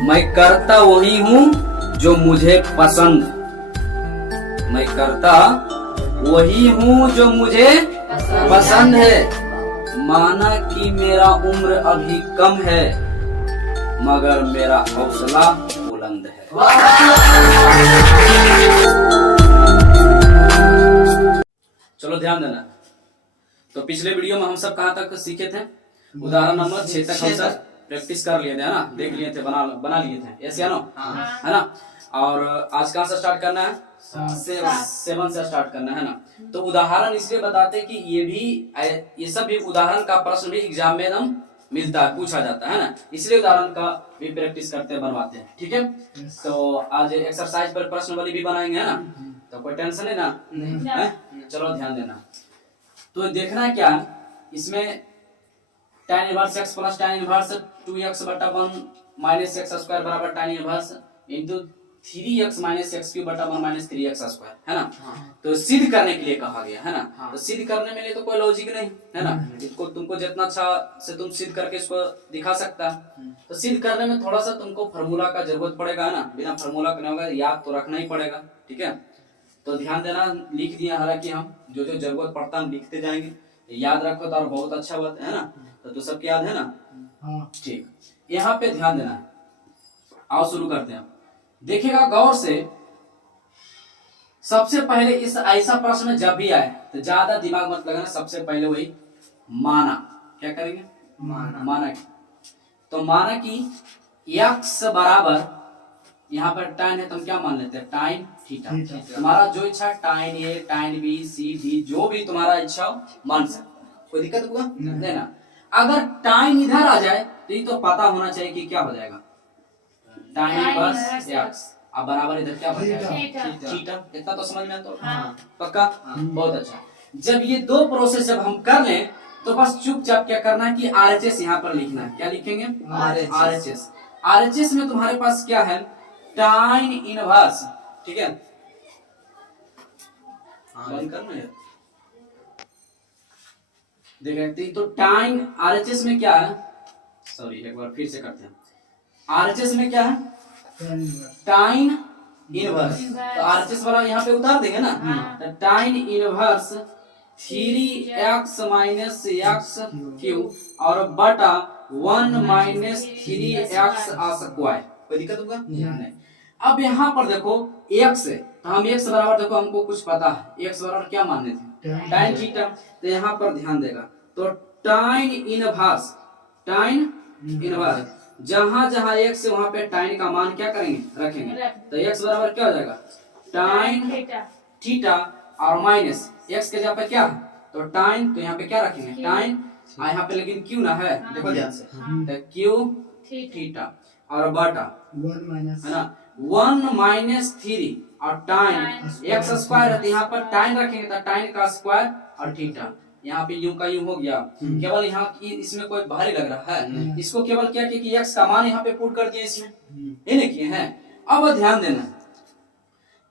मैं करता वही हूँ जो मुझे पसंद। मैं करता वही हूँ जो मुझे पसंद है। माना कि मेरा उम्र अभी कम है, मगर मेरा हौसला बुलंद है। चलो ध्यान देना। तो पिछले वीडियो में हम सब कहाँ तक सीखे थे? उदाहरण नंबर 6 तक हम सब प्रैक्टिस कर लिए थे, है ना, देख लिए थे, बना लिए थे, ऐसे है ना, है ना। और आज कहाँ से स्टार्ट करना है? 7 से स्टार्ट करना है ना। तो उदाहरण इसलिए बताते कि ये सब भी उदाहरण का प्रश्न भी एग्जाम में एकदम मिलता है, पूछा जाता है ना, इसलिए उदाहरण का भी प्रैक्टिस करते हैं, बनवाते हैं, ठीक है। तो आज एक्सरसाइज पर प्रश्न वाली भी बनाएंगे, है ना, तो कोई टेंशन है ना? चलो ध्यान देना। तो देखना क्या इसमें, tan inverse x plus tan inverse 2x बटा 1 माइनस x स्क्वायर बराबर tan inverse into 3x minus x cube बटा 1 माइनस 3x स्क्वायर, है ना। तो सिद्ध करने के लिए कहा गया है ना। तो सिद्ध करने में लिए तो कोई लॉजिक नहीं है ना, इसको तुमको जितना अच्छा से तुम सिद्ध करके इसको दिखा सकता है। तो सिद्ध करने में थोड़ा सा तुमको फार्मूला का जरूरत पड़ेगा, है ना, बिना फार्मूला का नहीं होगा, याद तो रखना ही पड़ेगा, ठीक है। तो ध्यान देना, लिख दिया, हालांकि हम जो जो जरूरत पड़ता है हम लिखते जाएंगे, याद रखो तो और बहुत अच्छा बात है ना। तो सबके याद है ना, ठीक। यहाँ पे ध्यान देना है, आओ शुरू करते हैं। देखिएगा गौर से, सबसे पहले इस ऐसा प्रश्न जब भी आए तो ज्यादा दिमाग मत लगाना, सबसे पहले वही माना, क्या करेंगे? माना। तो माना कि x बराबर, यहाँ पर tan है तो हम क्या मान लेते हैं? tan theta. तुम्हारा जो इच्छा tan A, tan B, C, D जो भी तुम्हारा इच्छा हो मान सकते, कोई दिक्कत होगा नहीं ना। अगर tan इधर आ जाए तो ये तो पता होना चाहिए कि क्या हो जाएगा, tan इनवर्स x, अब बराबर इधर क्या बन जाएगा? थीटा। इतना तो समझ में आता है? पक्का? बहुत अच्छा। जब ये दो प्रोसेस जब हम कर लें तो बस चुपचाप क्या करना है कि RHS यहाँ पर लिखना है। क्या लिखेंगे? RHS। RHS में तुम्हारे पास क्या है? tan इनवर्स, ठीक है, बंद करना है, देखते तो tan RHS में क्या है, सॉरी एक बार फिर से करते हैं। RHS में क्या है? tan inverse. तो RHS वाला यहाँ पे उतार देंगे ना, तो tan inverse 3x minus x cube और बटा 1 माइनस 3x स्क्वायर, कोई दिक्कत होगा नहीं। अब यहाँ पर देखो x है तो हम x बराबर, देखो हमको कुछ पता है, x बराबर क्या मानने थे? tan theta. तो यहाँ पर ध्यान देगा, तो tan इनवर्स जहां जहां x है वहां पे tan का मान क्या करेंगे? रखेंगे। तो x बराबर क्या हो जाएगा? tan थीटा और माइनस x के जगह पे क्या है? तो tan, तो यहाँ पे क्या रखेंगे? tan, यहाँ पे लेकिन क्यों ना है, देखो ध्यान से, तो क्यू थीटा और बटा 1 है ना 1 माइनस 3 और tan x स्क्वायर है, तो यहाँ पर tan रखेंगे तो tan का स्क्वायर और थीटा, यहाँ पे यूं का यूं हो गया। केवल यहाँ इसमें कोई भारी लग रहा है, इसको केवल क्या किया कि x का मान यहाँ पे पुट कर दिया इसमें, ये नहीं किए हैं। अब ध्यान देना,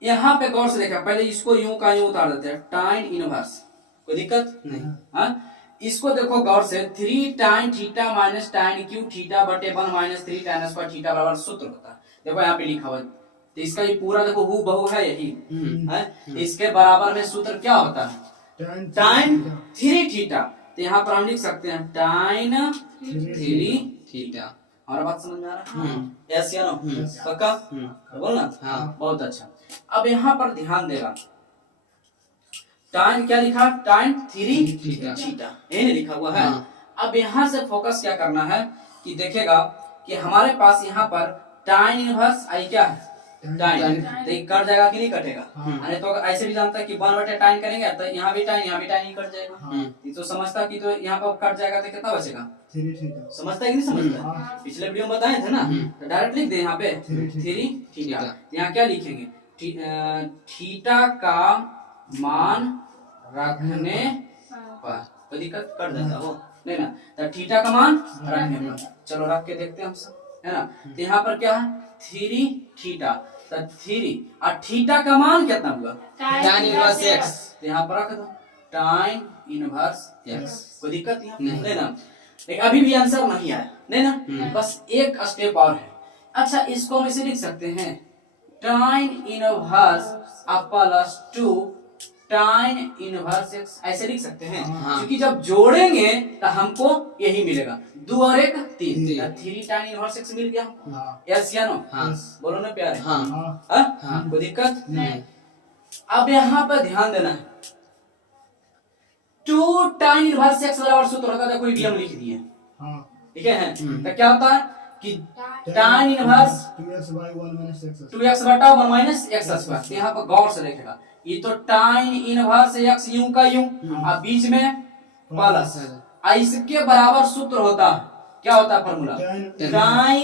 यहाँ पे गौर से देखा, पहले इसको यूं का यूं उतार देते हैं, tan इनवर्स, कोई दिक्कत नहीं। हाँ, इसको देखो गौर से, 3 tan theta minus tan cube theta बटे 1 माइनस 3 tan स्क्वायर थीटा बराबर सूत्र होता है। देखो यहाँ पे लिखा हुआ है, तो इसका ये पूरा देखो हु बहु है यही है। इसके बराबर में सूत्र क्या होता है? tan 3 theta. तो यहाँ पर हम लिख सकते हैं tan 3 थीटा। और बात समझ में आ रहा है? यस या नो? पक्का? बोलना? हाँ, बहुत अच्छा। अब यहाँ पर ध्यान देगा, tan क्या लिखा? tan 3 थीटा, ये नहीं लिखा हुआ है। अब यहाँ से फोकस क्या करना है कि देखेगा कि हमारे पास यहाँ पर tan इनवर्स आई क्या है? tan, तो ये कट जाएगा कि नहीं कटेगा? अरे तो ऐसे भी जानता है कि 1 बटे tan करेंगे तो यहाँ भी tan ही कट जाएगा। ये तो समझता कि तो यहाँ पर कट जाएगा तो कितना बचेगा? 3 थीटा। समझता है कि नहीं समझता? पिछले वीडियो में बताए थे ना, तो डायरेक्ट लिख दे यहाँ पे 3 थीटा। यहाँ क्या लिखेंगे? थीटा का मान रखने पर, कोई दिक्कत कर देता हो नहीं ना, तो थीटा का मान रखने पर, चलो रख के देखते हैं हम सब, है ना। तो यहाँ पर क्या है? 3 थीटा, तो 3 और थीटा का मान कितना हुआ? tan इनवर्स x, तो यहाँ पर रख दो tan इनवर्स x, कोई दिक्कत यहाँ नहीं ना। लेकिन अभी भी आंसर नहीं आया, नहीं ना, बस एक स्टेप और है। अच्छा इसको हम इसे लिख सकते हैं tan inverse plus 2 tan inverse x, ऐसे लिख सकते हैं। क्योंकि जब जोड़ेंगे तो हमको यही मिलेगा, 2 और 1 3, 3 tan इनवर्स x मिल गया हमको। यस या नो? बोलो ना प्यारे। कोई दिक्कत नहीं। अब यहाँ पर ध्यान देना है, 2 tan इनवर्स x बराबर सूत्र होता है, देखो ये हम लिख दिए, ठीक है? तो क्या होता है कि tan इनवर्स 2x बटा 1 माइनस x स्क्वायर। यहाँ पर गौर से देखेगा, ये तो tan इनवर्स x यूं का यूं, अब बीच में प्लस, इसके बराबर सूत्र होता है, क्या होता है फॉर्मूला? tan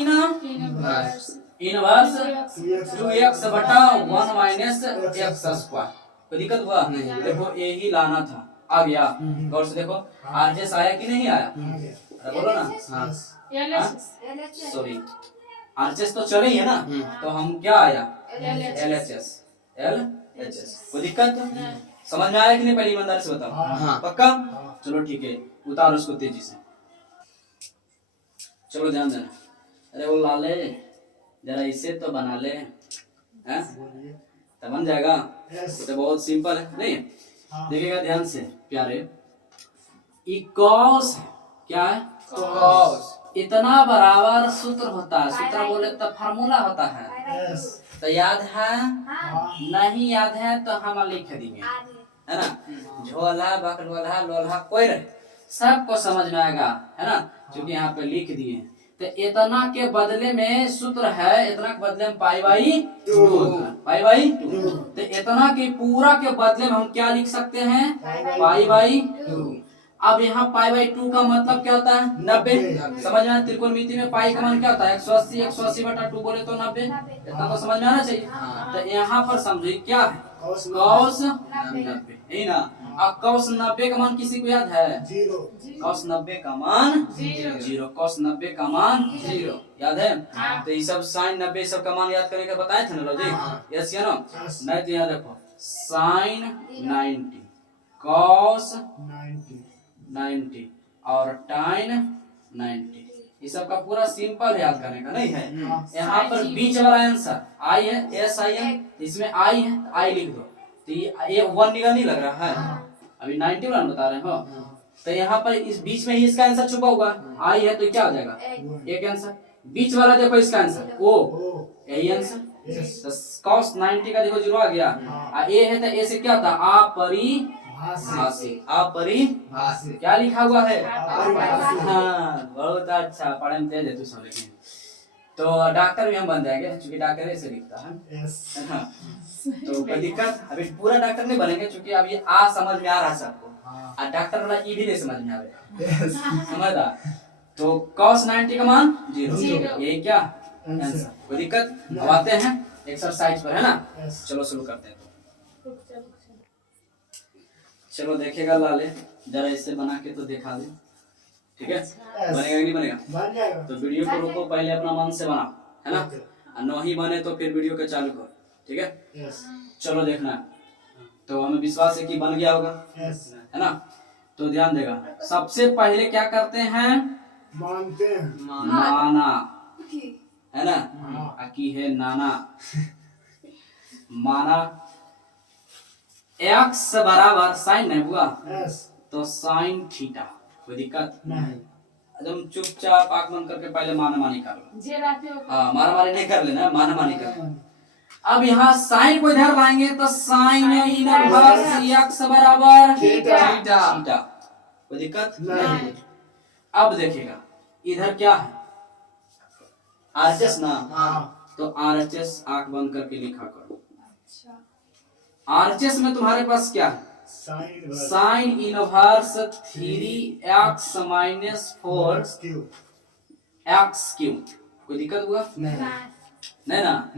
इनवर्स 2x बटा 1 माइनस x स्क्वायर। कोई दिक्कत हुआ? देखो यही लाना था, आ गया। गौर से देखो, आरजेस आया कि नहीं आया? अरे बोलो ना। सॉरी, आरजेस तो चले ही है ना, तो हम क्या आया? LHS। कोई दिक्कत? समझ में आया कि नहीं? पहले ईमानदारी से बताओ। पक्का? चलो ठीक है, उतारो उसको तेजी से। चलो ध्यान देना। अरे वो लाले जरा इसे तो बना ले, हैं? तो बन जाएगा। तो बहुत सिंपल है, नहीं? देखिएगा ध्यान से प्यारे, cos क्या है? cos इतना बराबर सूत्र होता है, सूत्र बोले तो फार्मूला होता है, तो याद है? नहीं याद है तो हम लिख देंगे, है ना? झोला बकलोला लोला कोई रहे, सबको समझ में आएगा, है ना? क्योंकि यहाँ पे लिख दिए। तो इतना के बदले में सूत्र है, इतना के बदले में पाई बाई 2, तो इतना के पूरा के बदले में हम क्या लिख सकते हैं? Pi by 2। अब यहाँ पाई बाई 2 का मतलब क्या होता है? 90। समझ में? त्रिकोणमिति में पाई का मान क्या होता है? 180 बटा 2 बोले तो 90। इतना तो समझ में आना चाहिए। तो यहाँ पर समझिए क्या है? cos 90, यही ना? अब cos 90 का मान किसी को याद है? 0। cos 90 का मान 0, cos 90 का मान 0 याद है? तो ये सब sin 90 सब का मान याद करने का बताए थे ना लॉजिक? यस या नो? नहीं तो याद रखो, sin 90, cos 90 और tan 90, ये सब का पूरा सिंपल याद करने का नहीं है। यहाँ पर बीच वाला आंसर आई है, SIM, इसमें आई है, आई लिख दो। तो ये 1 निकल नहीं लग रहा है, अभी 90 वाला बता रहे हो। तो यहाँ पर इस बीच में ही इसका आंसर छुपा हुआ आई है, तो क्या हो जाएगा? एक आंसर। बीच वाला देखो इसका आंसर O, यही आंसर। तो cos 90 का देखो 0 आ गया, A है तो A से क्या था? अपरिभाषी। क्या लिखा हुआ है? हाँ, बहुत अच्छा, पढ़ने में तेज है तू सब। लेकिन तो डॉक्टर भी हम बन जाएंगे, क्योंकि डॉक्टर ऐसे लिखता है ना? तो कोई दिक्कत? अभी पूरा डॉक्टर नहीं बनेंगे, क्योंकि अब ये आ समझ में आ रहा है सबको, और डॉक्टर वाला ई भी नहीं समझ में आ रहा, समझा? तो cos 90 का मान 0, ये क्या आंसर? कोई दिक्कत? अब आते हैं एक्सरसाइज पर, है ना? चलो शुरू करते हैं। चलो देखेगा लाले, जरा इसे बना के तो दिखा दे, ठीक है? बनेगा कि नहीं बनेगा? बन जाएगा। तो वीडियो को रोको, पहले अपना मन से बना, है ना? और नहीं बने तो फिर वीडियो को चालू करो, ठीक है? चलो देखना, तो हमें विश्वास है कि बन गया होगा, है ना? तो ध्यान देगा, सबसे पहले क्या करते हैं? मानते हैं, माना, है ना? अकी है नाना, माना x बराबर साइन नहीं हुआ, तो साइन थीटा। कोई दिक्कत नहीं? एकदम चुपचाप आंख बंद करके पहले माना मानी कर लो। हाँ, मारा मारी नहीं कर लेना, माना मानी कर। अब यहाँ साइन को इधर लाएंगे तो साइन इनवर्स x बराबर थीटा। कोई दिक्कत नहीं? अब देखिएगा इधर क्या है? RHS ना, तो RHS आंख बंद करके लिखा करो। RHS में तुम्हारे पास क्या है? Sine inverse 3x minus 4x³। कोई दिक्कत हुआ? नहीं ना?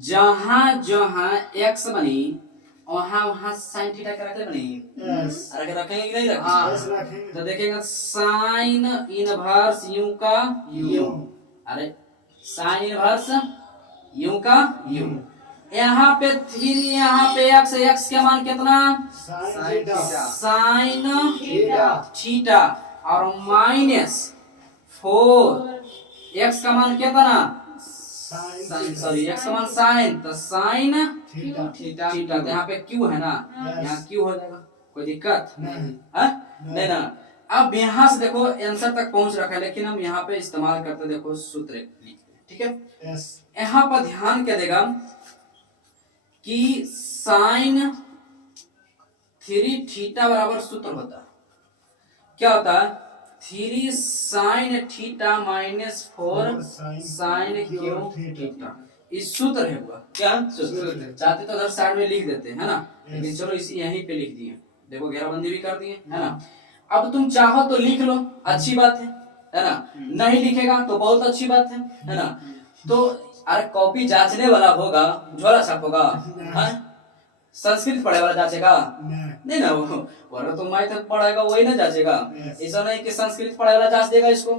जहाँ जहाँ x बनी वहाँ वहाँ साइन थीटा का रख बनी, रखेंगे कि नहीं रखेंगे? तो देखेंगे साइन इनवर्स u का u, अरे साइन इनवर्स u का u, यहाँ पे 3, यहाँ पे x का मान कितना? साइन थीटा, और माइनस 4 x का मान कितना? सॉरी x समान साइन, तो साइन थीटा थीटा, तो यहाँ पे q है ना, यहाँ q हो जाएगा, कोई दिक्कत नहीं ना। अब यहाँ से देखो आंसर तक पहुंच रखा है, लेकिन हम यहाँ पे इस्तेमाल करते देखो सूत्र लिखते हैं, ठीक है। यहाँ पर ध्यान क्या देगा कि साइन 3 थीटा बराबर सूत्र होता है, क्या होता है 3 sine theta minus 4 sine cube theta, इस सूत्र है हुआ क्या सूत्र। चाहते तो उधर साइड में लिख देते हैं, है ना, लेकिन चलो इसी यहीं पे लिख दिए, देखो घेराबंदी भी कर दिए, है ना। अब तुम चाहो तो लिख लो, अच्छी बात है ना, नहीं लिखेगा तो बहुत अच्छी बात है ना। तो अरे कॉपी जांचने वाला होगा, झोला छाप होगा, संस्कृत पढ़े वाला जांचेगा नहीं ना, वो तो मैं तक पढ़ेगा वही ना जांचेगा, ऐसा नहीं कि संस्कृत पढ़े वाला जांच देगा इसको।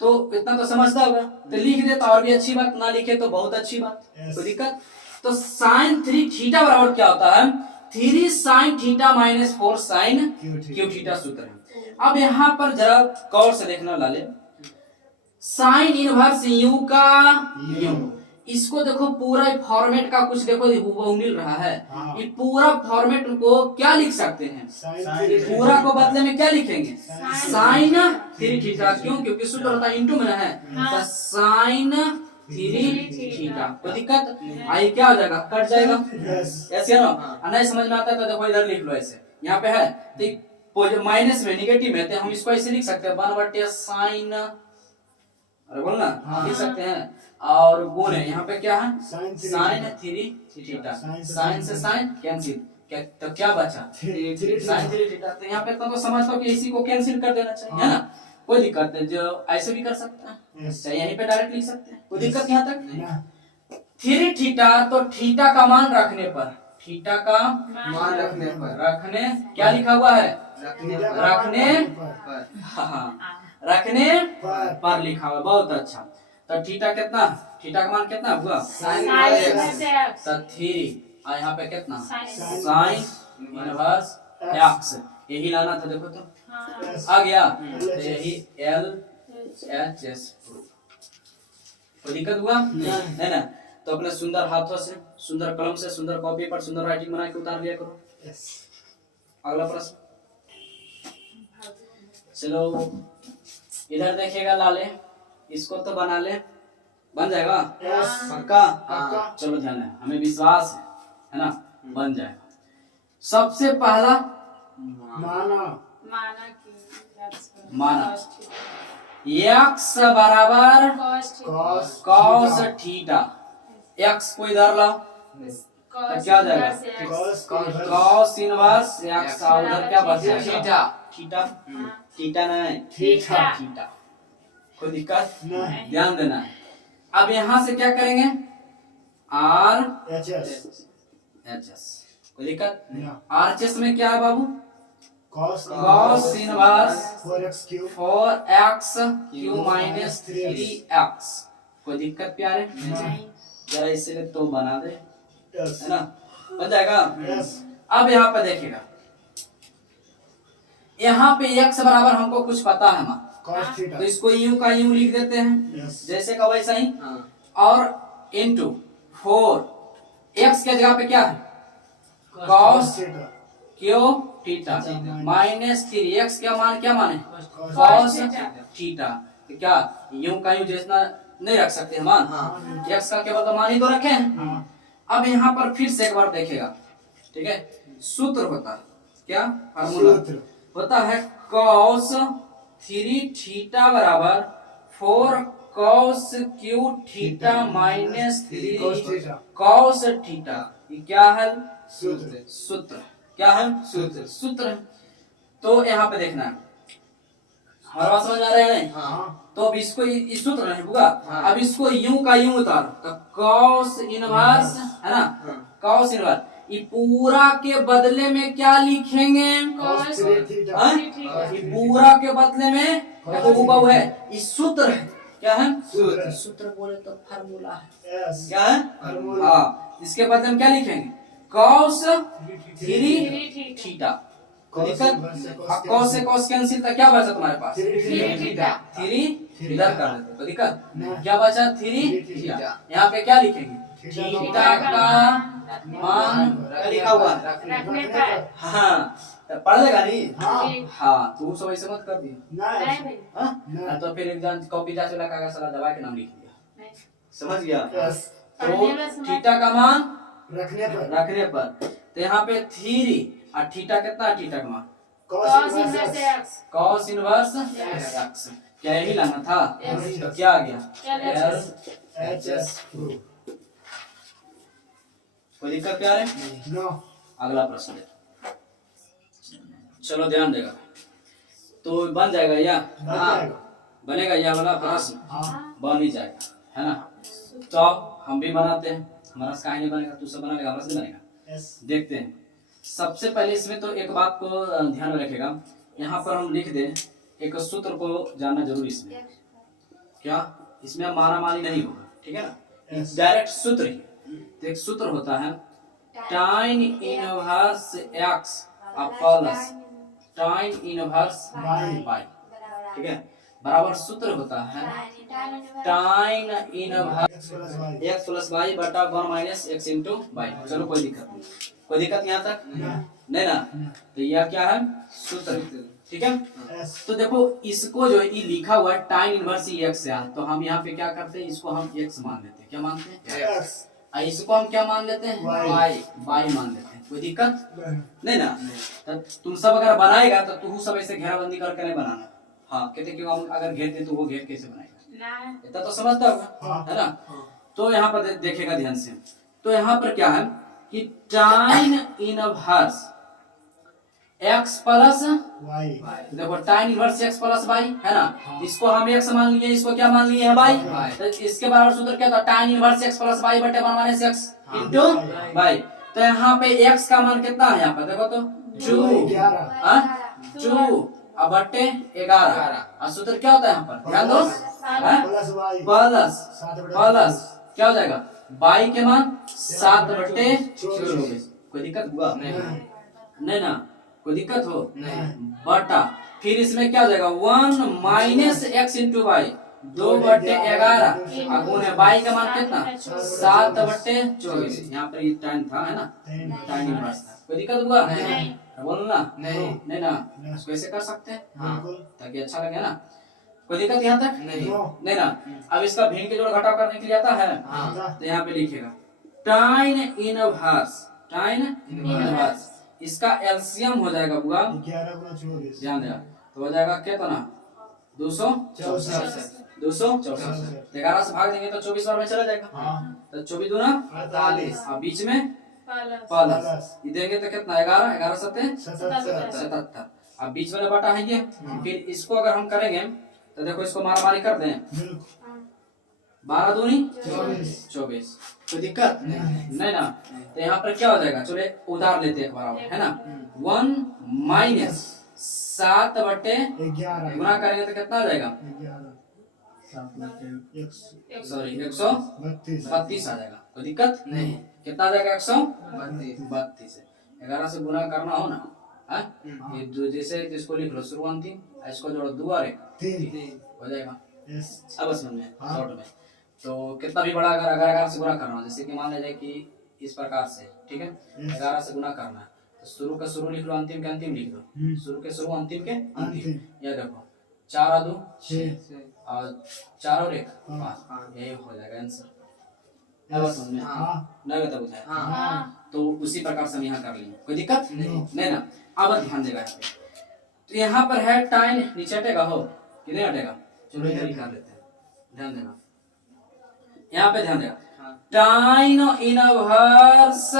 तो इतना तो समझता होगा, तो लिख दे तो और भी अच्छी बात, ना लिखे तो बहुत अच्छी बात, कोई दिक्कत। तो साइन 3 थीटा बराबर क्या होता है 3 sine theta minus 4 sine cube theta सूत्र है। अब यहाँ पर जरा गौर से देखना लाले, साइन इनवर्स यू का यू, इसको देखो पूरा फॉर्मेट का कुछ देखो वो मिल रहा है, ये पूरा फॉर्मेट को क्या लिख सकते हैं, पूरा को बदले में क्या लिखेंगे साइन 3 थीटा, क्यों, क्योंकि सूत्र होता है इनटू में है, तो साइन 3 थीटा, कोई दिक्कत आई, क्या हो जाएगा कट जाएगा, ऐसे है ना। नहीं समझ में आता है तो देखो इधर लिख लो, ऐसे यहाँ पे है तो माइनस में निगेटिव में, तो हम इसको ऐसे लिख सकते हैं 1/साइन, अरे बोल ना लिख सकते हैं, और गुण है यहाँ पे क्या है साइन 3 थीटा, साइन से साइन कैंसिल, क्या तो क्या बचा साइन 3 थीटा, तो यहाँ पे तो समझता हूँ कि इसी को कैंसिल कर देना चाहिए, है ना, कोई दिक्कत नहीं, जो ऐसे भी कर सकते हैं, चाहे यहीं पे डायरेक्ट लिख सकते हैं, कोई दिक्कत यहाँ तक। 3 थीटा, तो थीटा का मान रखने पर, थीटा का मान रखने पर, रखने क्या लिखा हुआ है रखने रखने पर लिखा हुआ, बहुत अच्छा। तो थीटा कितना, थीटा का मान कितना हुआ साइन एक्स, तो 3 और यहाँ पे कितना साइन इनवर्स एक्स, यही लाना था, देखो तो आ गया, तो यही LHS प्रूफ, कोई दिक्कत हुआ नहीं ना। तो अपने सुंदर हाथों से, सुंदर कलम से, सुंदर कॉपी पर सुंदर राइटिंग बना के उतार लिया करो। अगला प्रश्न, चलो इधर देखेगा लाले, इसको तो बना ले, बन जाएगा पक्का, चलो ध्यान है, हमें विश्वास है ना, बन जाएगा। सबसे पहला माना x बराबर cos थीटा, x को इधर लाओ तो क्या जाएगा cos इनवर्स x, और उधर क्या बचेगा थीटा, थीटा थीटा नहीं थीटा, कोई दिक्कत ध्यान देना है। अब यहाँ से क्या करेंगे RHS, कोई दिक्कत, RHS में क्या है बाबू cos inverse 4x Q minus 3x, कोई दिक्कत प्यारे, जरा इसलिए तो बना दे, है ना, बन जाएगा। अब यहाँ पे देखिएगा, यहाँ पे x बराबर हमको कुछ पता है मां, तो इसको u का u लिख देते हैं, जैसे का वैसा ही, और इनटू 4 x के जगह पे क्या है cos Q theta minus 3x, क्या मान क्या माने cos थीटा, तो क्या u का u जैसा नहीं रख सकते मान, x का केवल तो मान ही तो रखे हैं। अब यहाँ पर फिर से एक बार देखेगा, ठीक है, सूत्र होता है क्या, फार्मूला होता है cos 3 थीटा बराबर 4 cos Q theta minus 3 cos theta, ये क्या है सूत्र, क्या है सूत्र। तो यहाँ पे देखना है, हर बात समझ आ रहा है नहीं, तो अब इसको इस सूत्र नहीं होगा, अब इसको यूं का यूं उतारो, तो cos इनवर्स है ना, cos इनवर्स, ये पूरा के बदले में क्या लिखेंगे ये पूरा के बदले में देखो है, इस सूत्र है, क्या है सूत्र बोले तो फार्मूला है, क्या है हाँ, इसके बदले में क्या लिखेंगे cos 3 थीटा, कोई दिक्कत? कॉस से कॉस कैंसिल था, क्या बचा तुम्हारे पास? 3 इधर कर देते, कोई दिक्कत? क्या बचा? 3 यहाँ पे क्या लिखेंगे? थीटा का मान लिखा हुआ है। हाँ तो पढ़ लेगा नहीं? हाँ तो सब ऐसे मत कर दिए। हाँ तो फिर एग्जाम कॉपी जांच वाला कागज सारा दबा के नाम लिख दिया, समझ गया? तो थीटा का मान रखने पर तो यहाँ पे 3 और थीटा कितना? थीटा का मान cos इनवर्स x। क्या यही लाना था? तो क्या आ गया? LHS। कोई दिक्कत क्या है? अगला प्रश्न है, चलो ध्यान देगा तो बन जाएगा या? बनेगा यह वाला प्रश्न? बन ही जाएगा, है ना? तो हम भी बनाते हैं, हमारा काहे नहीं बनेगा? तू सब बना लेगा, हमारा से बनेगा। देखते हैं। सबसे पहले इसमें तो एक बात को ध्यान में रखेगा, यहाँ पर हम लिख दें एक सूत्र को जानना जरूरी इसमें। क्या इसमें मारा मारी नहीं होगा, ठीक है ना? डायरेक्ट सूत्र ही। तो एक सूत्र होता है tan inverse x plus tan inverse y, ठीक है? बराबर सूत्र होता है tan inverse x plus y बटा 1 माइनस x इंटू y। चलो कोई दिक्कत नहीं, कोई दिक्कत यहाँ तक नहीं ना? तो यह क्या है? सूत्र, ठीक है? तो देखो इसको जो ये लिखा हुआ है tan इनवर्स x है, तो हम यहाँ पे क्या करते हैं? इसको हम x मान लेते हैं। क्या मानते हैं? x। इसको हम क्या मान लेते हैं? y मान लेते हैं। कोई दिक्कत नहीं ना? तो तुम सब अगर बनाएगा तो तू सब ऐसे घेराबंदी करके नहीं बनाना। हाँ कहते क्यों? हम अगर घेरते तो वो घेर कैसे बनाएगा? इतना तो समझता होगा, है ना? तो यहाँ पर देखेगा ध्यान से। तो यहाँ पर क्या है कि tan inverse x plus y, देखो tan inverse x plus y है ना? इसको हम x मान लिए, इसको क्या मान लिए है? y। तो इसके बराबर सूत्र क्या था? tan inverse x plus y बटे 1 माइनस x इंटू y। तो यहाँ पे x का मान कितना है? यहाँ पर देखो तो 2 अब बटे 11। और सूत्र क्या होता है यहाँ पर? ध्यान दो, प्लस क्या हो जाएगा? y के मान 7 बटे 24। कोई दिक्कत हुआ? नहीं ना? कोई दिक्कत हो? बटा फिर इसमें क्या हो जाएगा? 1 माइनस x इंटू वाई, 2 बटे 11 और गुणे y का मान कितना? 7 बटे 24। यहाँ पर ये टाइम था, है ना? टाइम इनवर्स था। कोई दिक्कत हुआ? बोलो ना? नहीं ना? इसको ऐसे कर सकते हैं ताकि अच्छा लगे ना? कोई दिक्कत यहाँ तक? नहीं ना? अब इसका भिन्न के जोड़ घटाव करने के लिए आता है, तो यहाँ पे लिखेगा tan इनवर्स, इसका एलसीएम हो जाएगा बुआ 11 ध्यान देगा, तो हो जाएगा कितना? 264। 11 से भाग देंगे तो 24 बार में चला जाएगा। तो 24 दूना 48 और बीच में प्लस ये देंगे तो कितना? 11 7 77। अब बीच वाला बटा है ये। फिर इसको अगर हम करेंगे तो देखो इसको मारा मारी कर दें, 12 दूनी 24। कोई दिक्कत नहीं ना? तो यहाँ पर क्या हो जाएगा? चलो उधार लेते हैं बराबर, है ना? 1 माइनस 7 बटे 11 गुना करेंगे तो कितना आ जाएगा? 132 आ जाएगा। कोई दिक्कत नहीं? कितना आ जाएगा? 132 है। 11 से गुना करना हो ना, है? ये जैसे इसको लिख लो शुरू अंतिम, इसको जोड़ो 2 और 1 हो जाएगा। अब समझ में शॉर्ट में तो कितना भी बड़ा अगर 11 से गुना करना हो, जैसे कि मान लीजिए कि इस प्रकार से, ठीक है? 11 से गुना करना है तो शुरू का शुरू लिख लो, अंतिम के अंतिम लिख लो। शुरू के शुरू, अंतिम के अंतिम। ये देखो 4 और 2 6 और 4 और 1 5, यही हो जाएगा आंसर। अब समझ में नहीं बता बुझाया? तो उसी प्रकार से हम यहाँ कर लेंगे। कोई दिक्कत नहीं ना? अब ध्यान देगा यहाँ पे। तो यहाँ पर है tan, नीचे हटेगा हो कितने हटेगा? चलो इधर निकाल लेते हैं, ध्यान देना यहाँ पे, ध्यान देगा tan इनवर्स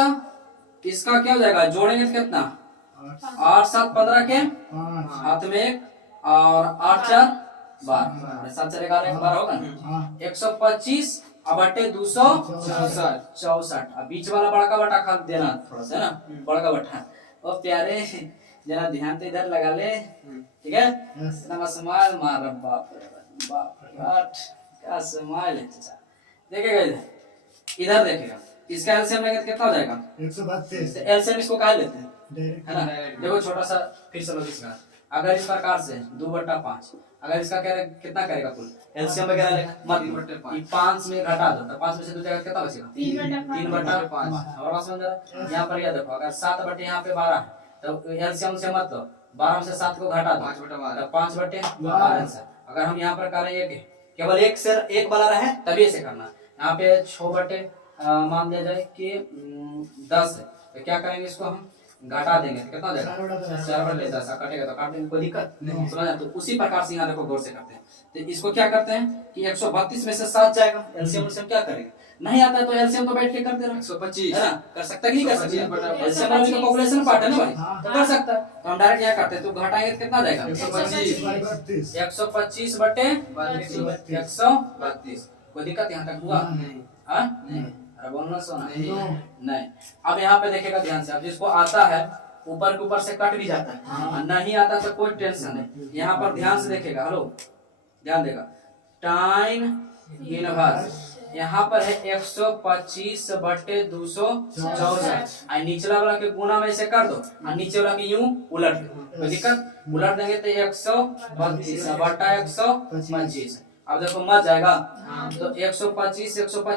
इसका क्या हो जाएगा? जोड़ेंगे तो कितना? 8 7 15 के हाथ में 1 और 8 4 12, 7 4 11 12 होगा ना? 125 बटे 264। अब बीच वाला बड़का बटा खा देना थोड़ा सा, है ना? बड़का बटा। और प्यारे जरा ध्यान तो इधर लगा ले, ठीक है? इतना स्माइल मार रहा, बाप रे बाप, क्या स्माइल है चाचा। देखेगा इधर देखेगा, इसका एलसीएम लेंगे तो कितना हो जाएगा? 132। एलसीएम इसको कहा लेते हैं है ना। देखो छोटा सा फिर से लोग इसका, अगर इस प्रकार से 2/5, अगर इसका कितना करेगा कुल एलसीएम वगैरह लेगा मत 5 में घटा दो, तो 5 में से 2 जगह कितना बचेगा 3/5। और बात समझ रहा है। यहाँ पर यह देखो अगर 7 बटे यहाँ पे 12 है तो एलसीएम से मत लो, 12 में से 7 को घटा दो 5/12। अगर हम यहाँ पर करें एक केवल एक वाला रहे तभी ऐसे करना। यहाँ पे 6 बटे मान लिया जाए कि 10 है, तो क्या करेंगे इसको हम घटा देंगे तो कितना देगा 4/10 कटेगा तो काट देंगे, कोई दिक्कत नहीं समझा। तो उसी प्रकार से यहाँ देखो गौर से करते हैं। तो इसको क्या करते हैं कि 132 में से 7 जाएगा, एलसीएम क्या करेंगे नहीं आता है तो एलसीएम तो बैठ के करते रहो 125 है ना, कर सकता है कि नहीं कर सकता, एलसीएम वाला भी तो कैलकुलेशन पार्ट है ना भाई, तो कर सकता है। तो हम डायरेक्ट क्या करते हैं तो घटाएंगे तो कितना जाएगा 125 बटे 132। कोई दिक्कत यहाँ तक हुआ नहीं? अरे बोलना सोना नहीं। अब यहाँ पे देखेगा ध्यान से, अब जिसको आता है ऊपर के ऊपर से कट भी जाता है, नहीं आता तो कोई टेंशन नहीं। यहाँ पर ध्यान से देखेगा, हेलो ध्यान देगा, टाइन इनवर्स यहाँ पर है 125 बटे 264, निचला वाला के गुना में से कर दो और नीचे वाला के यूं उलट दो, कोई दिक्कत उलट देंगे तो 132 बटा 125। अब देखो मर जाएगा तो 125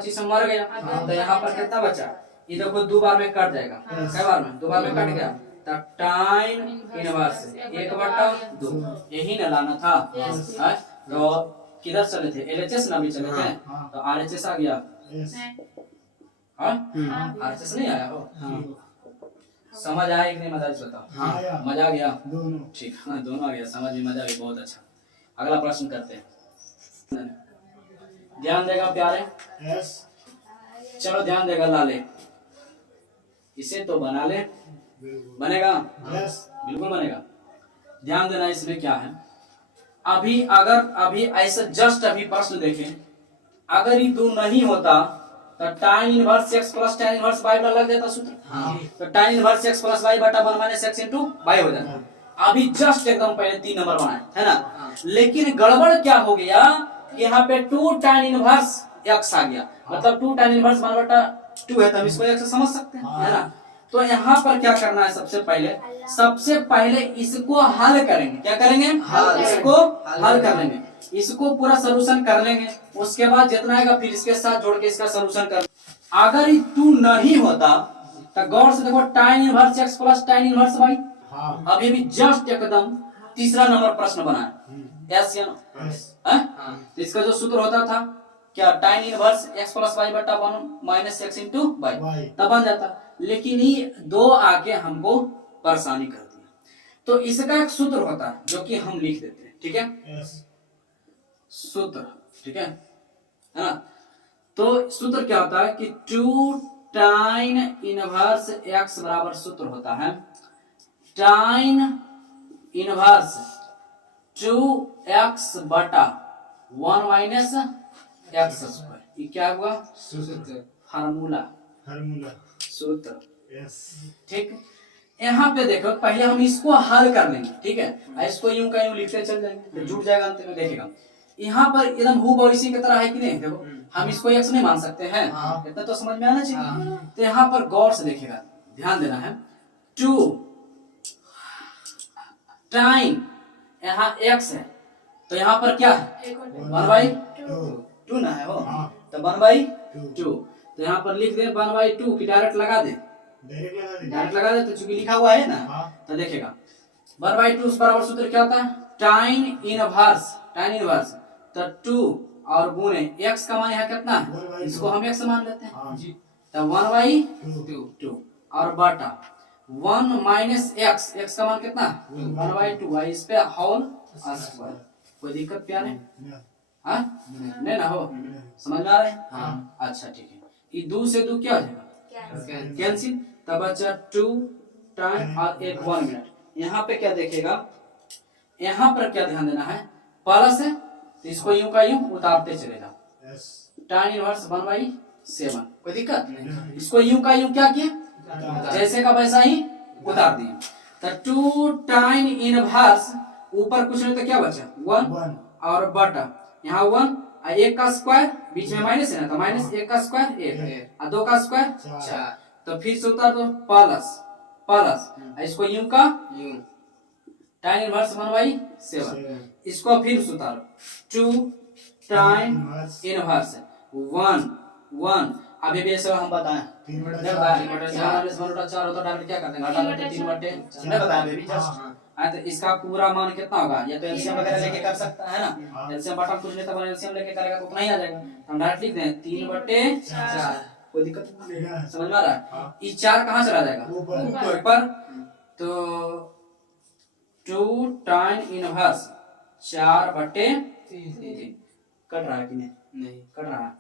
से मर गया, तो यहाँ पर कितना बचा, ये देखो 2 बार में कट जाएगा, कई बार में 2 बार में कट गया, तो टाइन इनवर्स 1/2 यही न लाना था। तो किधर चले थे एलएचएस ना भी चले थे, तो आरएचएस आ गया, आरएचएस नहीं आया हो, समझ आया कि नहीं मजा बताओ, मजा आ गया ठीक, हाँ दोनों आ गया, समझ में मजा भी बहुत अच्छा। अगला प्रश्न करते हैं, ध्यान देगा प्यारे, चलो ध्यान देगा लाले, इसे तो बना ले, बनेगा बिल्कुल बनेगा। ध्यान देना इसमें क्या है, अभी ऐसा जस्ट अभी प्रश्न देखें, अगर ये 2 नहीं होता तो tan inverse x plus tan inverse y लग जाता सूत्र, तो tan inverse x plus y बटा 1 माइनस x इनटू y हो जाता। अभी जस्ट एकदम पहले 3 नंबर बनाए है ना, लेकिन गड़बड़ क्या हो गया, यहाँ पे 2 tan इनवर्स x आ गया, मतलब 2 tan इनवर्स 1/2 है, तो हम इसको x से समझ सकते हैं है ना। तो यहाँ पर क्या करना है, सबसे पहले इसको हल करेंगे, क्या करेंगे इसको हल कर लेंगे, इसको पूरा सोल्यूशन कर लेंगे, उसके बाद जितना आएगा फिर इसके साथ जोड़ के इसका सोल्यूशन कर। अगर ये 2 नहीं होता तो गौर से देखो tan inverse x plus tan inverse y, अभी भी जस्ट एकदम तीसरा नंबर प्रश्न बना है एस या नो, तो इसका जो सूत्र होता था क्या tan inverse x plus y बटा 1 माइनस x इनटू y, तब बन जाता, लेकिन ये 2 आके हमको परेशानी कर दिया। तो इसका एक सूत्र होता है जो कि हम लिख देते हैं, ठीक है सूत्र, ठीक है ना। तो सूत्र क्या होता है कि 2 tan इनवर्स x बराबर सूत्र होता है tan इनवर्स 2x बटा 1 माइनस x स्क्वायर, ये क्या हुआ फार्मूला सूत्र, ठीक। यहाँ पे देखो पहले हम इसको हल कर लेंगे, ठीक है, इसको यूं का यूं लिखते चल जाएंगे तो जुड़ जाएगा, अंत में देखेगा यहाँ पर एकदम हूबहू इसी की तरह है कि नहीं। देखो हम इसको x नहीं मान सकते हैं, इतना तो समझ में आना चाहिए। तो यहाँ पर गौर से देखेगा, ध्यान देना है, 2 टाइम यहाँ x है, तो यहाँ पर क्या है 1/2 ना है हो, तो 1/2, तो यहाँ पर लिख दे 1/2 की डायरेक्ट लगा दे, डायरेक्ट लगा दे, तो चूंकि लिखा हुआ है ना, तो देखेगा 1/2 बराबर सूत्र क्या होता है tan इनवर्स, तो 2 और गुणे x का मान यहाँ कितना है, इसको हम x मान लेते हैं, तो 1/2 और बटा 1 माइनस x का मान कितना 1/2, इस पे होल स्क्वायर, कोई दिक्कत प्यारे नहीं ना हो, समझ में आ रहा है अच्छा ठीक है। ये 2 से 2 क्या हो जाएगा कैंसिल, तब बचा 2 टाइम और 1 मिनट। यहाँ पे क्या देखेगा, यहाँ पर क्या ध्यान देना है, प्लस है तो इसको यूं का यूं उतारते चले जाओ, tan इनवर्स 1/7, कोई दिक्कत नहीं, इसको यूं का यूं क्या किया जैसे का वैसा ही उतार दिए, तो 2 tan इनवर्स ऊपर कुछ नहीं तो क्या बचा 1 और बटा यहाँ 1 और 1 का स्क्वायर, बीच में माइनस है ना, तो माइनस 1 का स्क्वायर 1 और 2 का स्क्वायर 4, तो फिर से उतार दो प्लस इसको यूं का यूं tan इनवर्स 1/7 इसको फिर सुधारो 2 tan इनवर्स 1 अभी भी ऐसा हम बताएं 3/4 होता डायरेक्ट क्या करते हैं घटा देते 3/4 नहीं बताया अभी जस्ट तो इसका पूरा मान कितना होगा या तो एलसीएम वगैरह लेके कर सकता है ना एलसीएम बटन कुछ नहीं तो एलसीएम लेके करेगा तो उतना ही आ जाएगा हम डायरेक्ट लिख दें 3/4 कोई दिक्कत नहीं है समझ में आ रहा है ये 4 कहां चला जाएगा ऊपर तो 2 tan इनवर्स 4/3 कट रहा है कि नहीं कट रहा है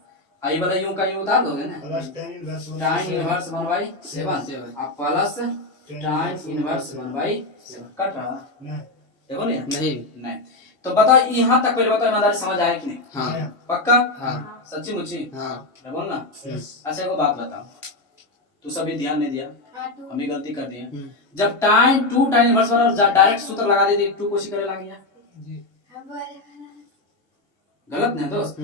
आई वाला यूं का यूं उतार दोगे ना tan इनवर्स 1/7 अब प्लस tan इनवर्स 1/7 कट रहा है देखो नहीं तो बताओ यहाँ तक पहले बताओ ईमानदारी समझ आया कि नहीं हाँ पक्का हाँ सच्ची मुच्ची हाँ बोल ना अच्छा एगो बात बताओ तू सभी ध्यान नहीं दिया हम भी गलती कर दिए जब टू tan इनवर्स वाला डायरेक्ट सूत्र लगा दे 2 कोशिश करे लग गया गलत नहीं दोस्त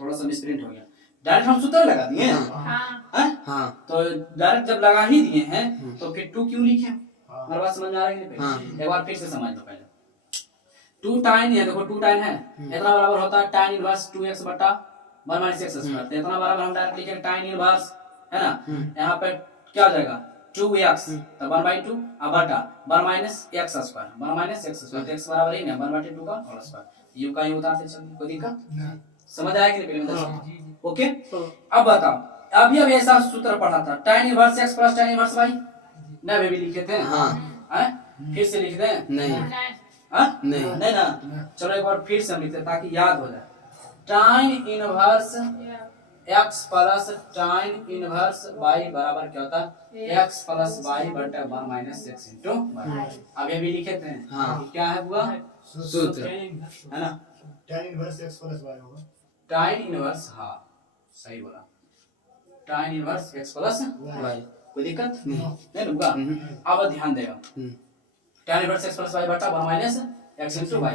थोड़ा सा मिसप्रिंट हो गया डायरेक्ट हम सूत्र लगा दिए हाँ तो डायरेक्ट जब लगा ही दिए हैं तो फिर 2 क्यों लिखे हमारे बात समझ में आ रही है एक बार फिर से समझ लो पहले 2 tan है देखो 2 tan है इतना बराबर होता है tan इनवर्स 2x बटा 1 - x स्क्वायर तो इतना बराबर हम डायरेक्ट लिखेंगे tan इनवर्स है ना यहाँ पे क्या हो जाएगा 2x तो 1/2 अब बटा 1 - x स्क्वायर 1 - x स्क्वायर तो x बराबर ही ना 1/2 का होल स्क्वायर यू का यू उतारते चलिए कोई दिक्कत समझ आया कि नहीं पहले ओके अब बताओ अभी ऐसा सूत्र पढ़ा था tan inverse x plus tan inverse y ना भी लिखे थे हाँ फिर से लिख दें नहीं नहीं ना चलो एक बार फिर से हम लिखते ताकि याद हो जाए tan inverse x plus tan inverse y बराबर क्या होता है x प्लस y बटा 1 - x इनटू y अभी भी लिखे थे हाँ क्या है हुआ सूत्र है ना tan inverse x plus y होगा tan इनवर्स हाँ सही बोला tan इनवर्स x प्लस भाई कोई दिक्कत नहीं होगा अब ध्यान देगा tan inverse x plus y बटा 1 - x इनटू y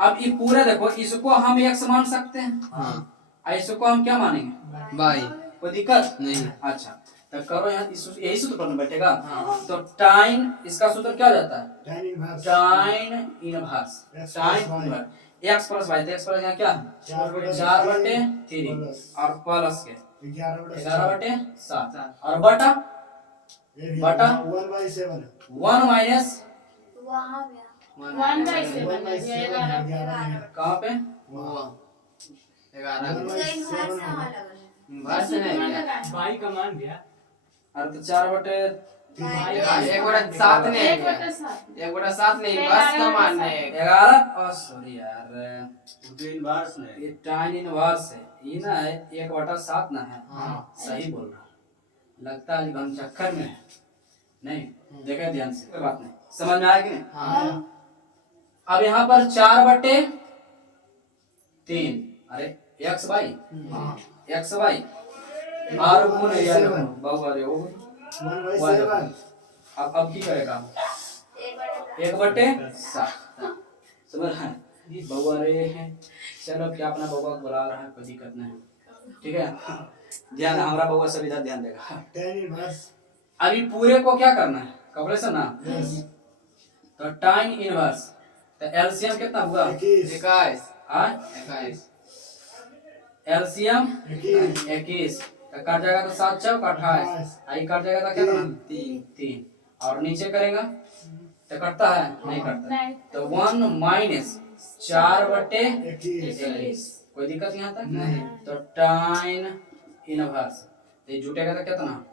अब ये पूरा देखो इसको हम x मान सकते हैं हाँ इसको हम क्या मानेंगे भाई कोई दिक्कत नहीं अच्छा तो करो यहाँ यही सूत्र पर बैठेगा तो tan इसका सूत्र क्या हो जाता है tan inverse tan inverse x plus y तो x प्लस यहाँ क्या है 4/3 और प्लस के 11/7 और बटा 1/7 1 माइनस वहाँ पे 1/7 कहाँ पे वो 11 वर्ष भाई का मान गया अरे तो 4/3 एक बड़ा 7 नहीं एक बड़ा 7 नहीं बस का मान है 11 सॉरी यार ये tan इनवर्स है ये ना है 1/7 ना है सही बोल रहा लगता है हम चक्कर में है नहीं देखा ध्यान से कोई बात नहीं समझ में आया कि नहीं अब यहाँ पर 4/3 अरे x y और गुण है यार बाबू अरे वो 1/7 अब की करेगा 1/7 समझ रहा है बउआ रे है चलो क्या अपना बउआ बुला रहा है कोई दिक्कत नहीं ठीक है ध्यान हमारा बउआ सब इधर ध्यान देगा tan इनवर्स अभी पूरे को क्या करना है कैलकुलेशन ना तो tan इनवर्स तो एलसीएम कितना हुआ 21 हाँ 21 एलसीएम 21 तो कट जाएगा तो 7 चौक 28 आई कट जाएगा तो कितना 3 और नीचे करेगा तो कटता है नहीं कटता तो 1 माइनस 4/21 कोई दिक्कत यहाँ तक नहीं तो tan इनवर्स तो जुटेगा तो कितना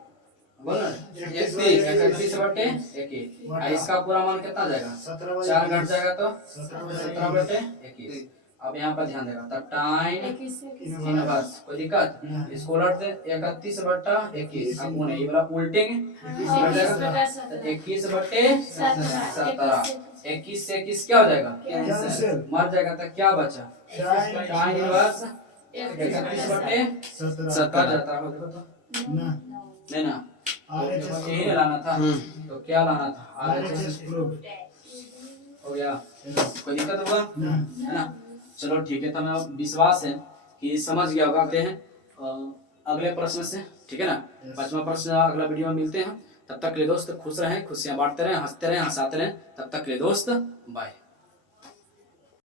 बोल ना 31/21 इसका पूरा मान कितना जाएगा 4 घट जाएगा तो 17/21 अब यहाँ पर ध्यान देगा तो tan इनवर्स कोई दिक्कत इसको उलट दे 31/21 अब ये वाला उल्टेंगे 21/17 21 से 21 क्या हो जाएगा कैंसिल मर जाएगा तो क्या बचा tan इनवर्स 31/17 जाता है देखो तो ना नहीं ना RHS यही लाना था तो क्या लाना था RHS प्रूफ हो गया कोई दिक्कत होगा ना है ना चलो ठीक है तो हमें विश्वास है कि समझ गया होगा अगले हैं अगले प्रश्न से ठीक है ना 5वां प्रश्न अगला वीडियो में मिलते हैं तब तक के लिए दोस्त खुश रहें, खुशियां बांटते रहें, हंसते रहें, हंसाते रहें। तब तक के लिए दोस्त बाय।